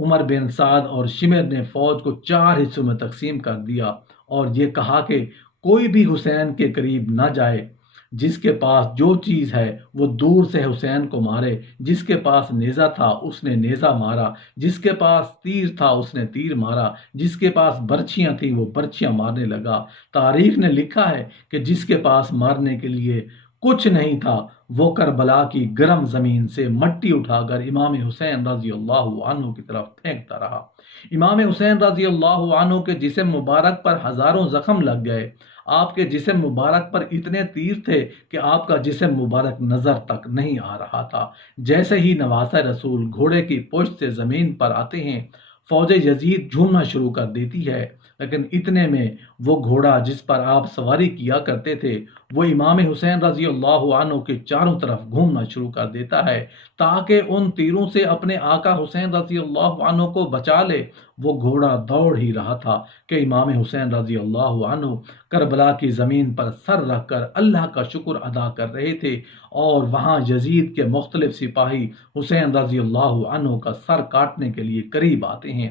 عمر بن سعد اور شمر نے فوج کو 4 حصوں میں تقسیم کر دیا اور یہ کہا کہ کوئی بھی حسین کے قریب نہ جائے، جس کے پاس جو چیز ہے وہ دور سے حسین کو مارے، جس کے پاس نیزہ تھا اس نے نیزہ مارا، جس کے پاس تیر تھا اس نے تیر مارا، جس کے پاس برچھیاں تھیں وہ برچھیاں مارنے لگا۔ تاریخ نے لکھا ہے کہ جس کے پاس مارنے کے لیے کچھ نہیں تھا وہ کربلا کی گرم زمین سے مٹی اٹھا کر امام حسین رضی اللہ عنہ کی طرف پھینکتا رہا۔ امام حسین رضی اللہ عنہ کے جسم مبارک پر ہزاروں زخم لگ گئے۔ آپ کے جسم مبارک پر اتنے تیر تھے کہ آپ کا جسم مبارک نظر تک نہیں آ رہا تھا۔ جیسے ہی نواسہ رسول گھوڑے کی پشت سے زمین پر آتے ہیں، فوج یزید جھومنا شروع کر دیتی ہے، لیکن اتنے میں وہ گھوڑا جس پر آپ سواری کیا کرتے تھے وہ امام حسین رضی اللہ عنہ کے چاروں طرف گھومنا شروع کر دیتا ہے تاکہ ان تیروں سے اپنے آقا حسین رضی اللہ عنہ کو بچا لے۔ وہ گھوڑا دوڑ ہی رہا تھا کہ امام حسین رضی اللہ عنہ کربلا کی زمین پر سر رکھ کر اللہ کا شکر ادا کر رہے تھے، اور وہاں یزید کے مختلف سپاہی حسین رضی اللہ عنہ کا سر کاٹنے کے لیے قریب آتے ہیں۔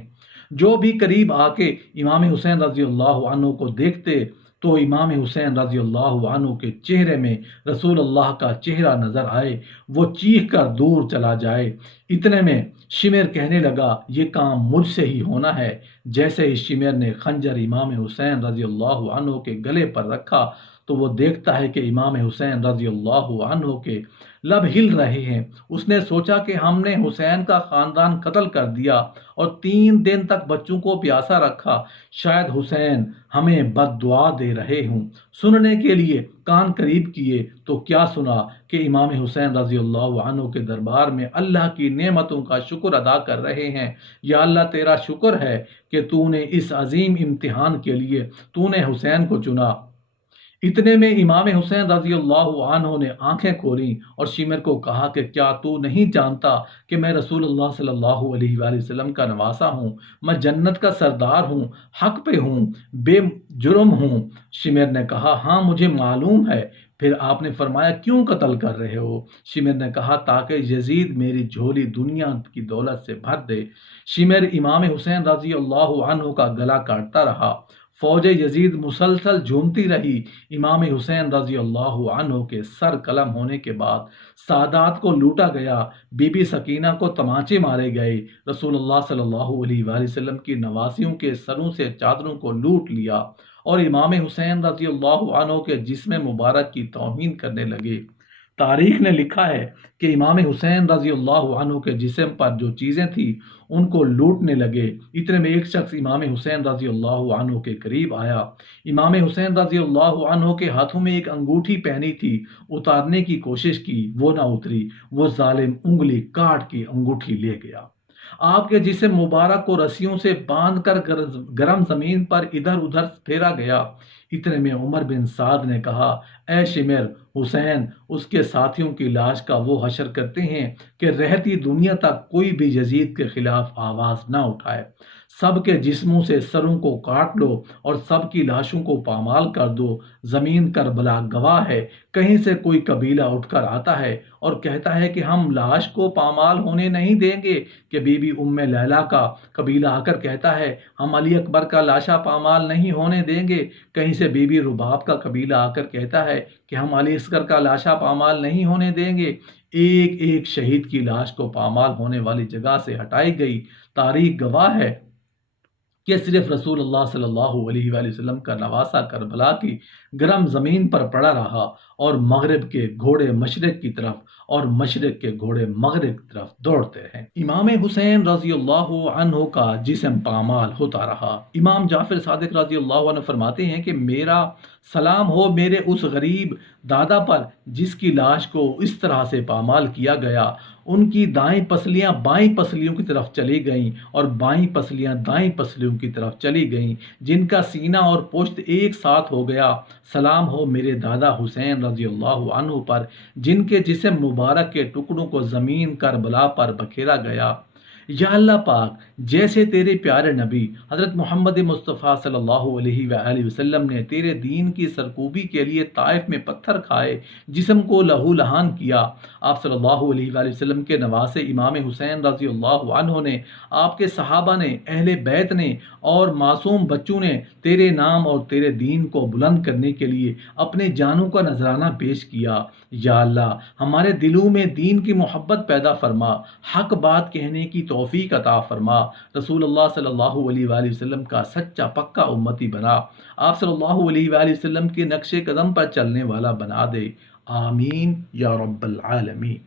جو بھی قریب آ کے امام حسین رضی اللہ عنہ کو دیکھتے تو امام حسین رضی اللہ عنہ کے چہرے میں رسول اللہ کا چہرہ نظر آئے، وہ چیخ کر دور چلا جائے۔ اتنے میں شمر کہنے لگا یہ کام مجھ سے ہی ہونا ہے۔ جیسے ہی شمر نے خنجر امام حسین رضی اللہ عنہ کے گلے پر رکھا تو وہ دیکھتا ہے کہ امام حسین رضی اللہ عنہ کے لب ہل رہے ہیں۔ اس نے سوچا کہ ہم نے حسین کا خاندان قتل کر دیا اور 3 دن تک بچوں کو پیاسا رکھا، شاید حسین ہمیں بد دعا دے رہے ہوں۔ سننے کے لیے کان قریب کیے تو کیا سنا کہ امام حسین رضی اللہ عنہ کے دربار میں اللہ کی نعمتوں کا شکر ادا کر رہے ہیں۔ یا اللہ تیرا شکر ہے کہ تو نے اس عظیم امتحان کے لیے تو نے حسین کو چنا۔ اتنے میں امام حسین رضی اللہ عنہ نے آنکھیں کھولیں اور شمر کو کہا کہ کیا تو نہیں جانتا کہ میں رسول اللہ صلی اللہ علیہ وآلہ وسلم کا نواسہ ہوں، میں جنت کا سردار ہوں، حق پہ ہوں، بے جرم ہوں۔ شمر نے کہا ہاں مجھے معلوم ہے۔ پھر آپ نے فرمایا کیوں قتل کر رہے ہو؟ شمر نے کہا تاکہ یزید میری جھولی دنیا کی دولت سے بھر دے۔ شمر امام حسین رضی اللہ عنہ کا گلا کاٹتا رہا۔ فوج یزید مسلسل جھومتی رہی۔ امام حسین رضی اللہ عنہ کے سر قلم ہونے کے بعد سادات کو لوٹا گیا، بی بی سکینہ کو تمانچے مارے گئے، رسول اللہ صلی اللہ علیہ وآلہ وسلم کی نواسیوں کے سروں سے چادروں کو لوٹ لیا اور امام حسین رضی اللہ عنہ کے جسم مبارک کی توہین کرنے لگے۔ تاریخ نے لکھا ہے کہ امام حسین رضی اللہ عنہ کے جسم پر جو چیزیں تھیں ان کو لوٹنے لگے۔ اتنے میں ایک شخص امام حسین رضی اللہ عنہ کے قریب آیا۔ امام حسین رضی اللہ عنہ کے ہاتھوں میں ایک انگوٹھی پہنی تھی، اتارنے کی کوشش کی، وہ نہ اتری۔ وہ ظالم انگلی کاٹ کے انگوٹھی لے گیا۔ آپ کے جسم مبارک کو رسیوں سے باندھ کر گرم زمین پر ادھر ادھر پھیرا گیا۔ اتنے میں عمر بن سعد نے کہا اے شمر، حسین اس کے ساتھیوں کی لاش کا وہ حشر کرتے ہیں کہ رہتی دنیا تک کوئی بھی یزید کے خلاف آواز نہ اٹھائے۔ سب کے جسموں سے سروں کو کاٹ لو اور سب کی لاشوں کو پامال کر دو۔ زمین کربلا گواہ ہے، کہیں سے کوئی قبیلہ اٹھ کر آتا ہے اور کہتا ہے کہ ہم لاش کو پامال ہونے نہیں دیں گے، کہ بی بی ام لیلہ کا قبیلہ آ کر کہتا ہے ہم علی اکبر کا لاشا پامال نہیں ہونے دیں گے، کہیں سے بی بی رباب کا قبیلہ آ کر کہتا ہے کہ ہم علی اصغر کا لاشا پامال نہیں ہونے دیں گے۔ ایک ایک شہید کی لاش کو پامال ہونے والی جگہ سے ہٹائی گئی۔ تاریخ گواہ ہے کہ صرف رسول اللہ صلی اللہ علیہ وآلہ وسلم کا نواسہ کربلا کی گرم زمین پر پڑا رہا اور مغرب کے گھوڑے مشرق کی طرف اور مشرق کے گھوڑے مغرب کی طرف دوڑتے رہے۔ امام حسین رضی اللہ عنہ کا جسم پامال ہوتا رہا۔ امام جعفر صادق رضی اللہ عنہ فرماتے ہیں کہ میرا سلام ہو میرے اس غریب دادا پر جس کی لاش کو اس طرح سے پامال کیا گیا۔ ان کی دائیں پسلیاں بائیں پسلیوں کی طرف چلی گئیں اور بائیں پسلیاں دائیں پسلیوں کی طرف چلی گئیں، جن کا سینہ اور پشت ایک ساتھ ہو گیا۔ سلام ہو میرے دادا حسین رضی اللہ عنہ پر جن کے جسم مبارک کے ٹکڑوں کو زمین کربلا پر بکھیرا گیا۔ یا اللہ پاک، جیسے تیرے پیارے نبی حضرت محمد مصطفیٰ صلی اللہ علیہ وآلہ وسلم نے تیرے دین کی سرکوبی کے لیے طائف میں پتھر کھائے، جسم کو لہو لہان کیا، آپ صلی اللہ علیہ وآلہ وسلم کے نواسے امام حسین رضی اللہ عنہ نے، آپ کے صحابہ نے، اہل بیت نے اور معصوم بچوں نے تیرے نام اور تیرے دین کو بلند کرنے کے لیے اپنے جانوں کا نذرانہ پیش کیا۔ یا اللہ، ہمارے دلوں میں دین کی محبت پیدا فرما، حق بات کہنے کی توفیق عطا فرما، رسول اللہ صلی اللہ علیہ وآلہ وسلم کا سچا پکا امتی بنا، آپ صلی اللہ علیہ وآلہ وسلم کے نقش قدم پر چلنے والا بنا دے، آمین یا رب العالمین۔